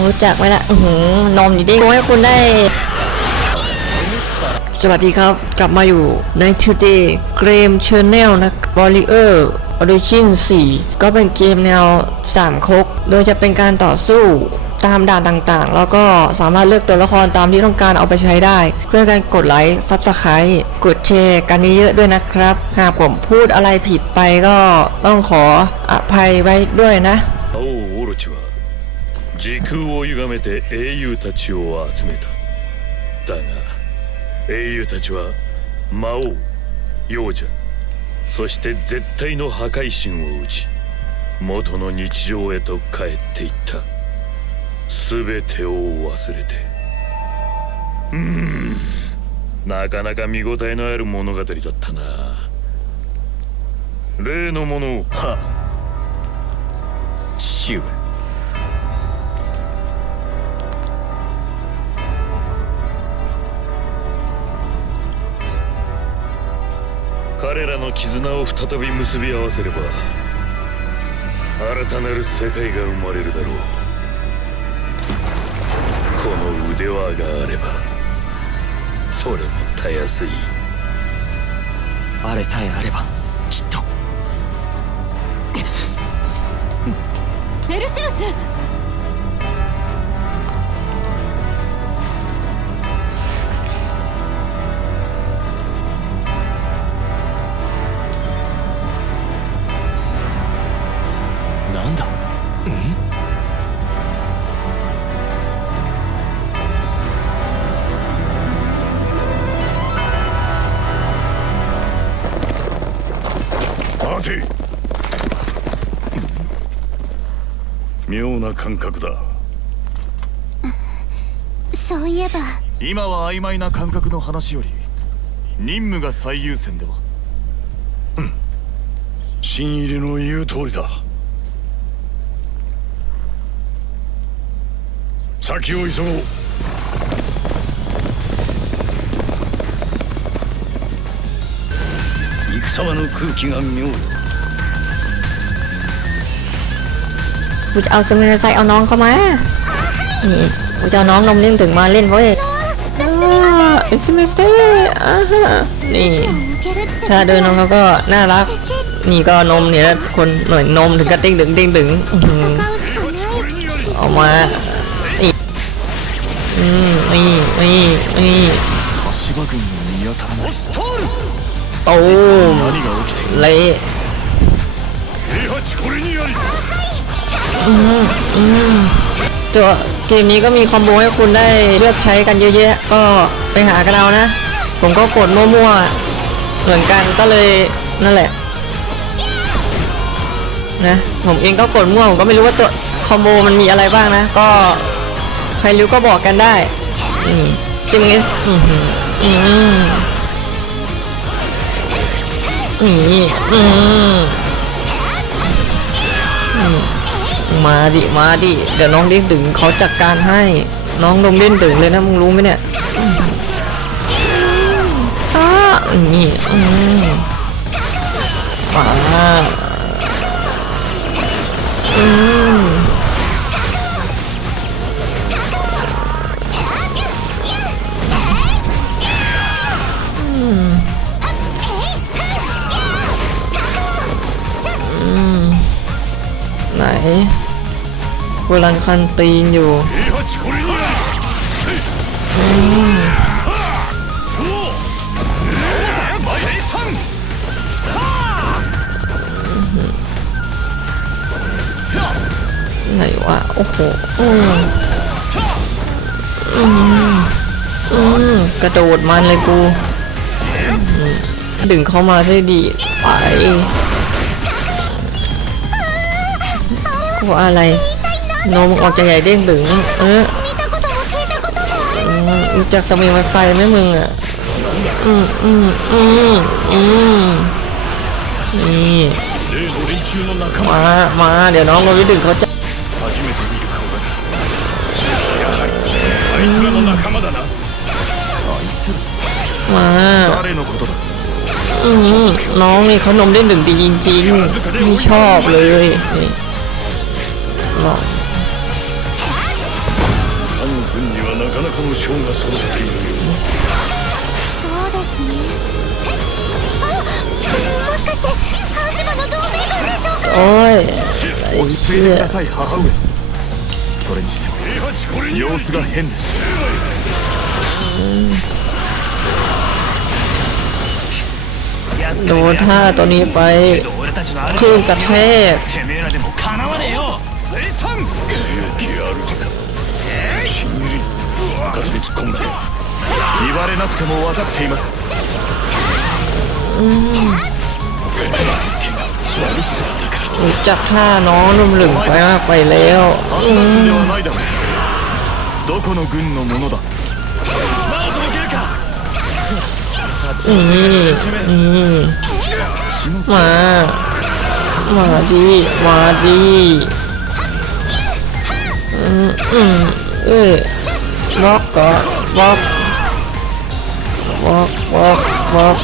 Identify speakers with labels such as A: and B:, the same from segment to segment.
A: รู้จักไหมละอือนมอยู่ดิโอ้ยคุณได้ สวัสดีครับ กลับมาอยู่ใน Today Game Channel นะ Warrior Origin 4 ก็เป็นเกมแนว 3คกโดยจะเป็นการต่อสู้ตามด่านต่างๆ แล้วก็สามารถเลือกตัวละครตามที่ต้องการเอาไปใช้ได้ เพื่อการกดไลค์ซับสไครต์กดแชร์กันนี่เยอะด้วยนะครับ หากผมพูดอะไรผิดไปก็ต้องขออภัยไว้ด้วยนะ
B: 時空を歪めて英雄たちを集めた。だが英雄たちは魔王幼者そして絶対の破壊神を打ち元の日常へと帰っていった。全てを忘れて。うん。なかなか見応えのある物語だったな。例のものを。は
C: 父上。
B: 彼らの絆を再び結び合わせれば新たなる世界が生まれるだろう。この腕輪があればそれもたやすい。
C: あれさえあればきっと。
D: ペルセウス
C: な
B: 感覚だ。
D: そういえば。
E: 今は曖昧な感覚の話より任務が最優先では。
B: 新入りの言う通りだ。先を急ごう。戦場の空気が妙だ
A: กูจะเอาสมิธไซเอาน้องเข้ามา นี่กูจะเอาน้องนมเลี้ยงถึงมาเล่นเว้ยเอิสมิสเต้อ่านี่ ถ้าเดินน้องเขาก็น่ารัก นี่ก็นมเนี่ยคนหน่อยนมถึงกระติ้งถึงติ้งถึงเอามาอีอืม
E: อีอีอี
A: โอ้เละ ตัวเกมนี้ก็มีคอมโบให้คุณได้เลือกใช้กันเยอะๆก็ไปหากันเอานะ ผมก็กดมั่วๆเหมือนกันก็เลยนั่นแหละนะผมเองก็กดมั่วผมก็ไม่รู้ว่าตัวคอมโบมันมีอะไรบ้างนะ ก็ใครรู้ก็บอกกันได้ซิมเอสอืนี่ มาดิ มาดิ เดี๋ยวน้องเล่นถึงเขาจัดการให้ น้องลงเล่นถึงเลยนะมึงรู้ไหมเนี่ยอืมอ่านี่อืมมาอืมไหน ฟูลังคันตีนอยู่ไหนวะโอ้โหกระโดดมันเลยกูดึงเข้ามาใด้ดีไปว่าอะไร นมออกจากใหญ่เด้งดึง เออจากสมีมาใส่ไหมมึงอะ อืมอืมอืมอืมนี่มา มา เดี๋ยวน้องเรบิดึงเขาจะมาอืมน้องนี่เขานมเด้งดึงดีจริงๆนี่ชอบเลยนี่
B: にはなかなかの将が揃っているよ
D: そうですねあもしかして半島の同盟軍でしょうか
A: โอ้ยไอ้
E: 落ち着い
A: เชี่
E: て
A: ย
E: ください母上それにしても
B: 平八これに
E: 様子が変です
A: โดนท่าตัวนี้ไป
C: 俺たちのあれ
A: คลื่นกระแทก
B: ガチで突っ込んで
E: 言われなくても分かっています
A: รู้จักท่าน้องนุ่มหลึงไปมากไปแล้ว
E: 橋田軍ではないだろうどこの軍のものだ
A: อืมอืม
E: 血の
A: มา มาดีมาดีอืมอืมเอ้ย วอกต่อวอกวอกวอกวอก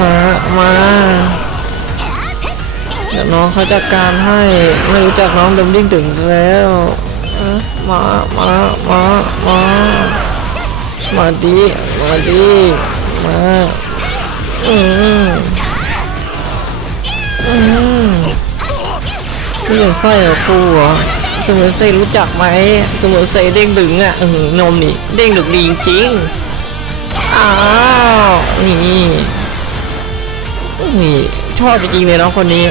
A: มามาเดี๋ยวน้องเขาจัดการให้ไม่รู้จักน้องดมดิ้งถึงแล้วมามามามามาดีมาดีมาอืมอืม ไม่อยากไฟกับกูเหรอสมุนไซรู้จักไหมสมุนไซเด้งดึงอะเออนมนี่เด้งดึกดีจริงอ้าวนี่นี่ชอบจริงเลยน้องคนนี้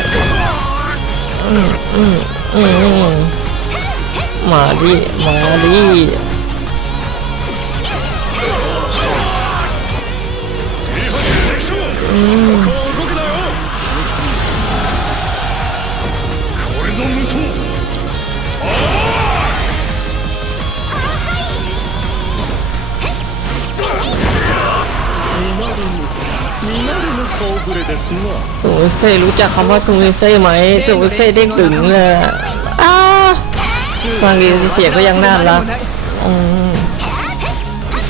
A: อืมอืมอืมมาดิมาดิ
B: そこ
A: โซเซ่รู้จักคำว่าซูเซ่ไหมซูเซ่เด้งถึงเลยอ้าฟังดีเสียงก็ยังน่ารัก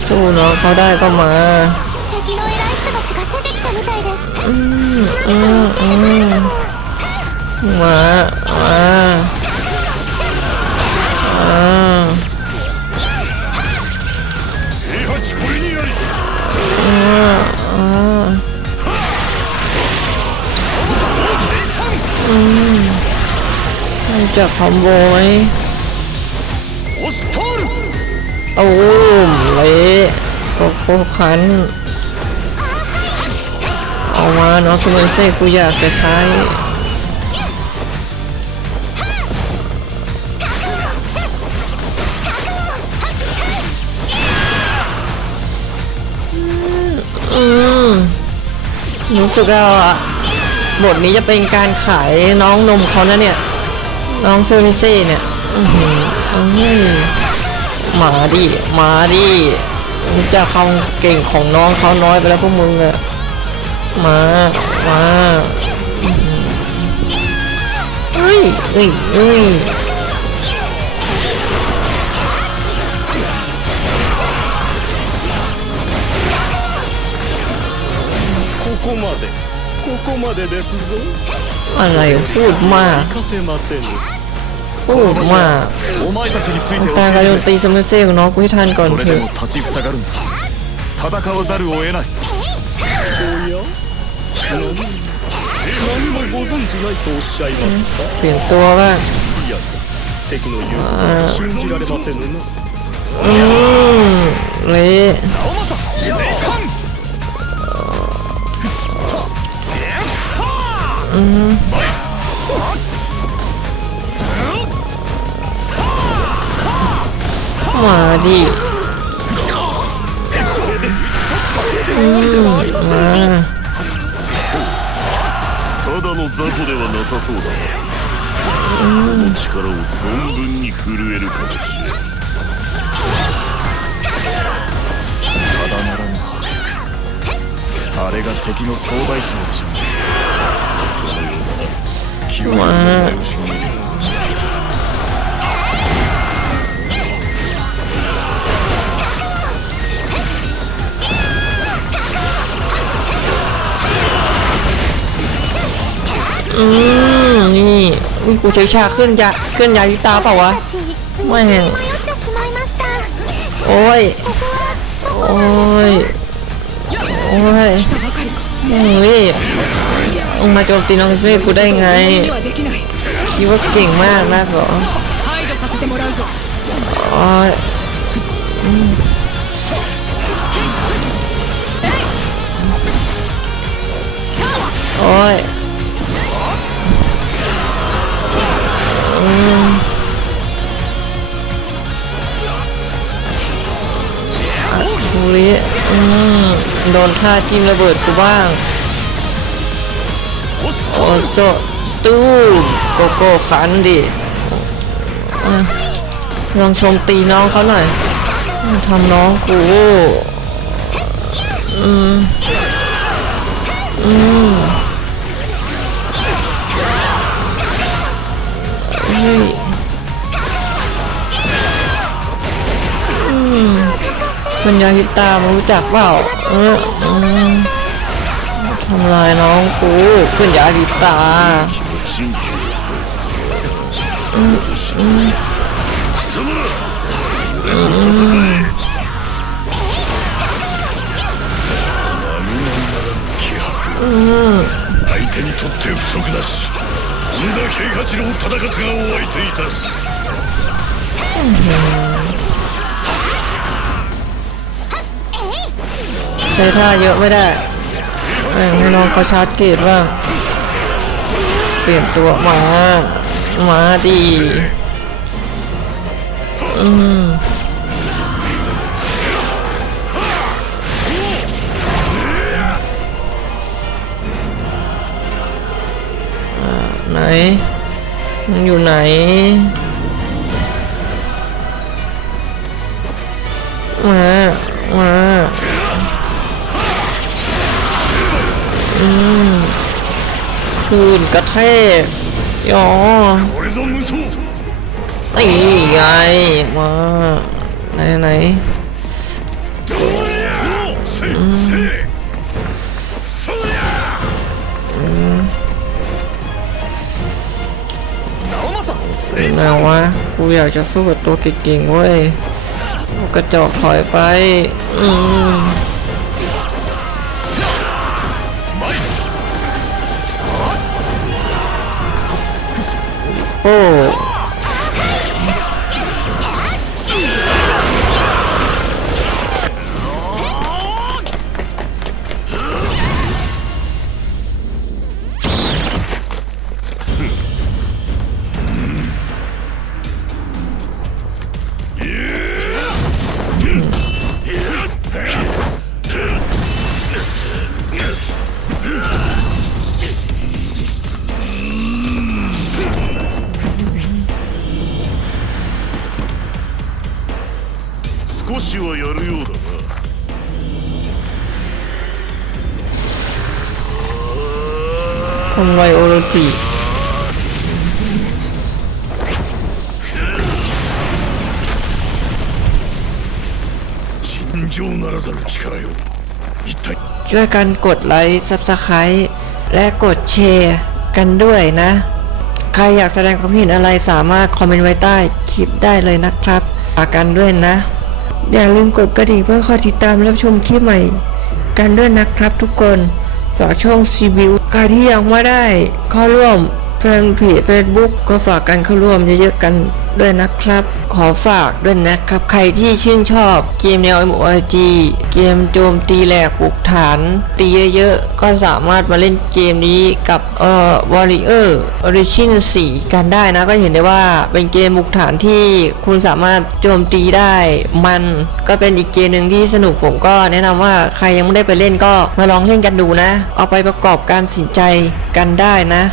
A: สู้เนาะเขาได้ก็มามามามา จะคอมโบไหมตูมเละโกโก้คันเอามาน้องซูเมเซกูอยากจะใช้รู้สึกว่าบทนี้จะเป็นการขายน้องนมเขานะเนี่ย น้องเซูนิเซ่เนี่ยมาดิมาดิรู้จะเขาเก่งของน้องเขาน้อยไปแล้วพวกมึงอะมามาเฮ้ยเฮ้ยเฮ้ยอะไรพูดมาก พูดว่าตากายโตี
E: ซั
A: มเมอเซ่ของน้องกูให้ทันก่อนเถอะเปลี่ยนตัวบ้าอืมเละอื もり。
B: ただの雑魚ではなさそうだこの力を存分に震えるかもしれ
E: ただならぬ力あれが敵の総大将で
B: そのような極めて
A: อืมนี่อุ้กูใช้ชาเคลื่อนยาเคลื่อนยายุตาเปล่าวะ
D: ไม่
A: โอ้ยโอ้ยโอ้ยเฮ้ยมึงมาโจมตีน้องสเวกูได้ไงคิดว่าเก่งมากนะเหรอโอ้ยาจิ้มระเบิดกูบ้างโอ้โซตู้มโกโก้ขันดิอะลองชมตีน้องเขาหน่อยทำน้องกูอืมอืมเฮ้ยอืมมันยาฮิตามันรู้จักเปล่า เอออืมทำลายน้องกูขึ้นยาฮิตา
B: 神経相手にとって不足なし本田平八郎忠勝がお相手いたす
A: ใช้ท่าเยอะไม่ได้ให้น้องเขาชาร์จเกตบ้าง เปลี่ยนตัวมา มาดีอืมอ่าไหนมันอยู่ไหนมา คืนกระเทกยอนี่ไยมาไหนไหนนาวะกูอยากจะสู้กับตัวเก่งๆเว้ยกระจอกถอยไป อืม โอยโอโรจิช่วยกันกดไลค์ซับสไครต์และกดแชร์กันด้วยนะ ใครอยากแสดงความเห็นอะไรสามารถคอมเมนต์ไว้ใต้คลิปได้เลยนะครับฝากกันด้วยนะ อย่าลืมกดกระดิ่งเพื่อคอยติดตามรับชมคลิปใหม่ กันด้วยนะครับทุกคน จากช่องซีบิวใครที่ยังไม่ได้เข้าร่วม ฟนเพจ Facebook ก็ฝากกันเข้าร่วมเยอะๆกันด้วยนะครับ ขอฝากด้วยนะครับ ใครที่ชื่นชอบเกมแนว MMORPG เกมโจมตีแหลกบุกฐาน ตีเยอะๆ ก็สามารถมาเล่นเกมนี้กับเอ่อ Warrior Origin 4 กันได้นะ ก็เห็นได้ว่าเป็นเกมบุกฐานที่คุณสามารถโจมตีได้ มันก็เป็นอีกเกมหนึ่งที่สนุกผมก็แนะนำว่าใครยังไม่ได้ไปเล่นก็มาลองเล่นกันดูนะ เอาไปประกอบการตัดสินใจกันได้นะ